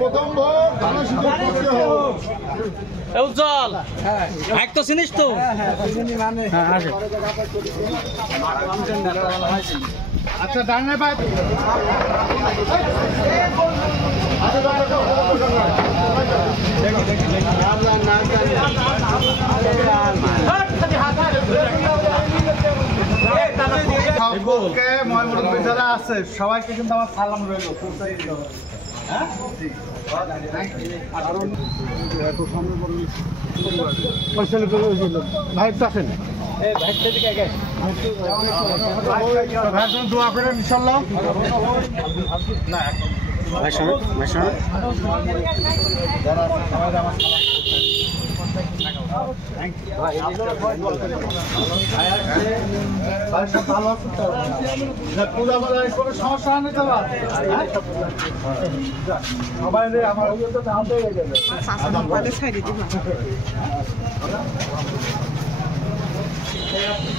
প্রথম ভোট উজ্জ্বল এক তো চিনিস তো আচ্ছা ডানে ভাই যারা আছে সবাইকে কিন্তু আমার সালাম রইল। ভাই তো আছেন দোয়া করেন ইনশাল্লাহ। কোনো সমস্যা নেই তো সবাই আমার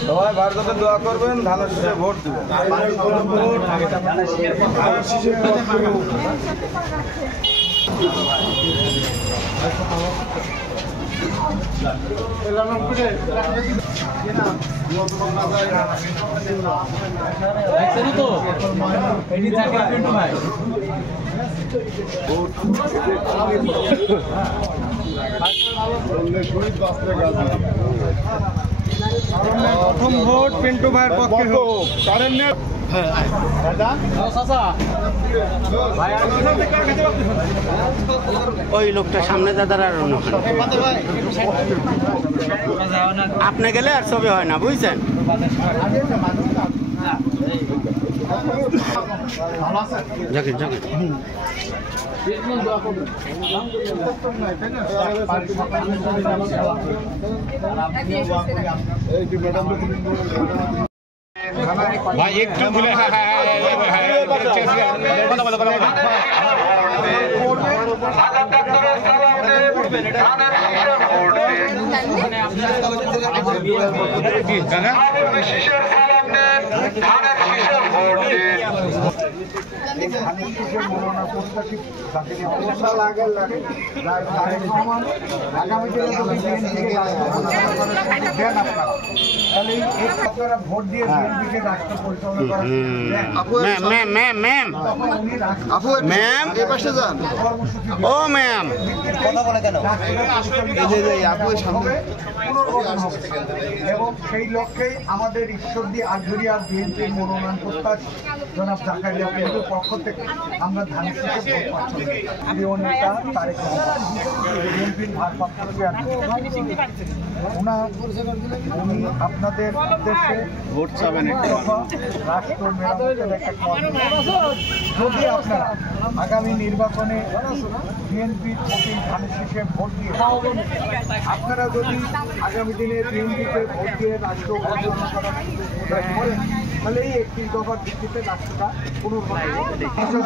সবাই ভারতকে দোয়া করবেন, ধানের শীষে ভোট দিবেন। প্রথম ভোট পিন্টু ভাইয়ের পক্ষে হোক। ওই লোকটা সামনে দাদার আর আপনি গেলে আর ছবি হয় না, বুঝছেন? জাকির জাকির ভাই একটু ভুলে ভোট দিয়ে রাষ্ট্র পরিচালনা ও ম্যাম কথা বলে কেন এবং সেই লক্ষ্যেই আমাদের ঈশ্বরদী আটঘরিয়া বিএনপির মনোনয়ন প্রত্যাশী জনাব জাকারিয়া পিন্টুর পক্ষ থেকে আমরা ধানের শীষে ভোট পাচ্ছি। প্রিয় নেতা তারেক রহমান বিএনপির ভারপ্রাপ্ত উনি আপনাদের উদ্দেশ্যে ভোট চাবেন রাষ্ট্র মেরামতের একটা যদি আপনারা আগামী নির্বাচনে বিএনপির প্রতি ধানের শীষে ভোট দিয়ে আপনারা যদি আগামী দিনে বিএনপিতে ভোট দিয়ে রাষ্ট্র পরিচালনা করার করেন তাহলে এই 31 দফার ভিত্তিতে রাষ্ট্রটা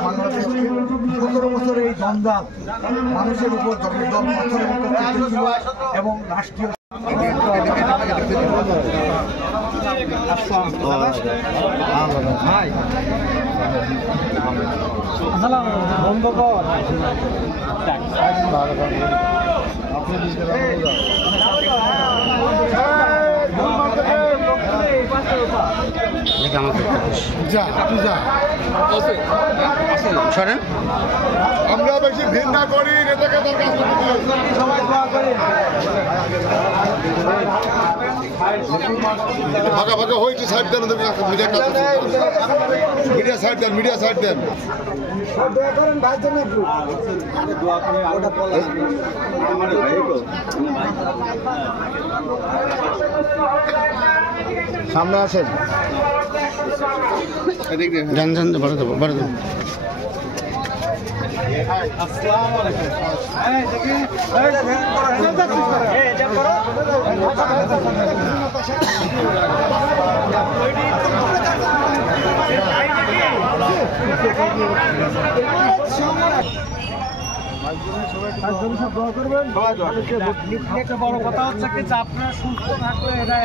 বাংলাদেশকে 17 বছর এই জঞ্জাল মানুষের উপর দল পাথরের মতো চেপেছিল এবং রাষ্ট্রীয় বন্ধ কর আমরা বেশি ভিন্না করি নেতাকে তার কাজ করতে সবাই দোয়া করি ফাঁকা ফাঁকা হয়েছে সাইড দেন মিডিয়া সাইড দেন মিডিয়া সাইড দেন দোয়া করেন ভাই জন্য দোয়া করে ওটা আমার ভাই সামনে আসেন জান জান বড় দেবো বড় দেবো আসসালামু একটা বড় কথা হচ্ছে কি যে আপনারা সুস্থ থাকলে এটাই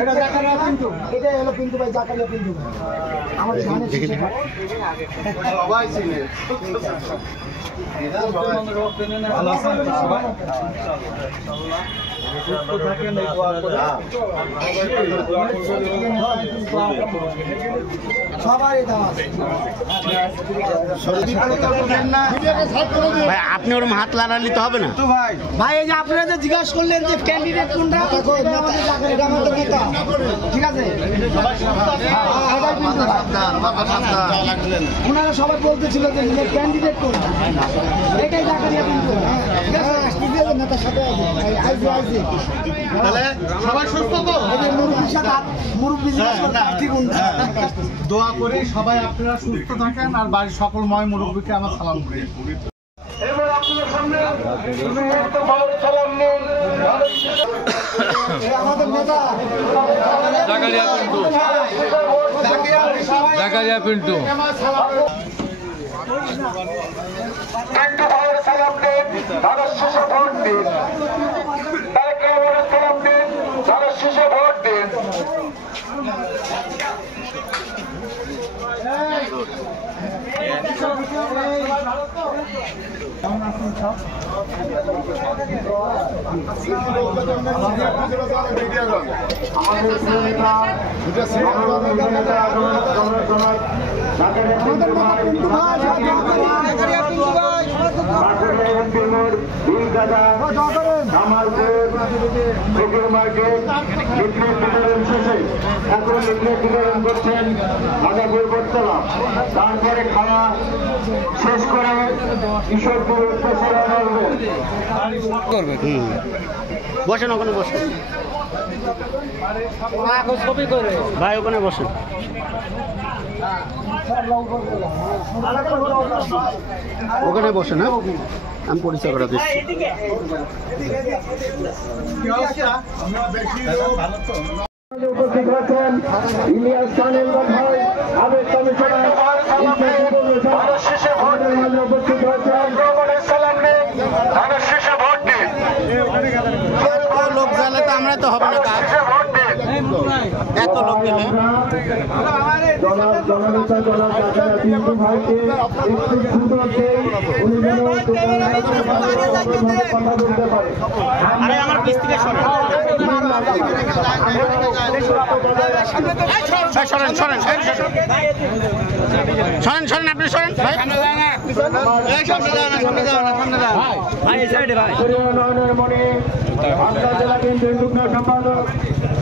এটা জাকারিয়া পিন্টু, এটাই হলো পিন্টু ভাই, জাকারিয়া পিন্টু ভাই। আমাদের ধানের শীষে সবাই চিনে। ভালো আছেন সবাই? সুস্থ থাকেন, এই দোয়া করে সবাই দাও আছে। ভাই আপনি ওরম হাত লাড়ালি তো হবে না তো ভাই, ভাই এই যে আপনারা যে জিজ্ঞাসা করলেন যে ক্যান্ডিডেট কোনটা, আমাদের জাকারিয়া, এটা আমাদের নেতা, ঠিক আছে? ওনারা সবাই বলতেছিল যে ক্যান্ডিডেট কোনটা, এটাই জাকারিয়া পিন্টু। নেতার সাথে তাহলে সবাই সুস্থ তো মুরব্বীর সাথে মুরব্বী দোয়া করি সবাই আপনারা সুস্থ থাকেন আর বাড়ির সকল ময় মুরব্বীকে আমার সালাম করি। এবার আপনাদের সামনে সালাম নিন আমাদের নেতা জাকারিয়া পিন্টু। জাকারিয়া পিন্টু। পিন্টু ভাইয়ের সালাম দিন, ধানের শীষে ভোট দিন। তারেক রহমানের সালাম দিন, ধানের শীষে ভোট দিন। তারপরে খাওয়া শেষ করে ঈশ্বরপুর বসেন, ওখানে বসেন ভাই, ওখানে বসেন। ওখানে বসেন, হ্যাঁ আমি পরিচয় করে দিচ্ছি। উপস্থিত হয়েছেন ইলিয়াস কানেল ভাই, আবেগ কমিশনার উপস্থিত হয়েছেন। সালাম নিন, ধানের শীষে ভোট দিন। লোক জানলে তো আমরা তো হবে না কাজ, ভোট দিন। এত লোক দিলে জননেতা পিন্টু ভাইকে একটু সুন্দরকে উনি যেন কথা বলতে পারে। আরে আমার পিছ থেকে সরেন, সরেন সরেন সরেন সরেন, আপনি সরেন ভাই, উন্নয়নের মনে বাংলা জেলা কেন্দ্রের যুগ্ম সম্পাদক,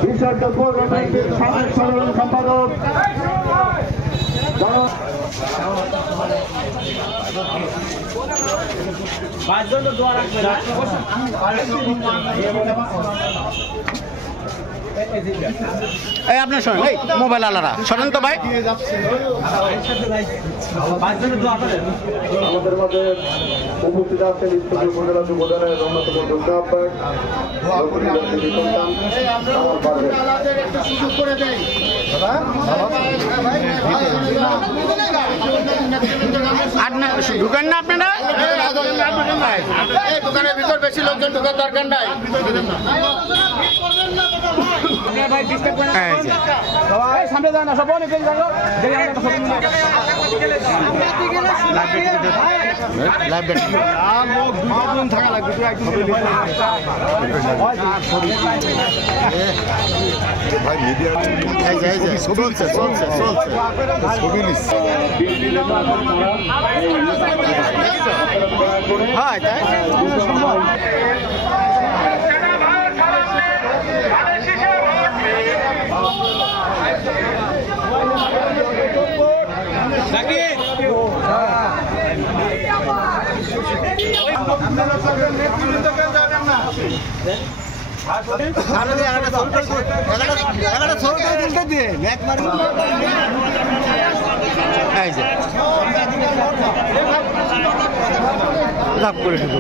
বিশিষ্ট পৌর ব্যাংকের সাবেক সাধারণ সম্পাদক এই আপনার শোনেন, এই মোবাইল আলারা শোনেন তো ভাই। আমাদের মাঝে উপস্থিত আছেন ইস্তুল উপজেলা যুবদলের অন্যতম যোদ্ধা আহ্বায়ক ঢুকেন না আপনারা, দোকানের ভিতর বেশি লোকজন ঢুকার দরকার নাই। সামনে যান না, সব অনেক থাকা লাগবে ভাই, মিডিয়া চলছে চলছে চলছে। হয় তাই লাভ করে শুধু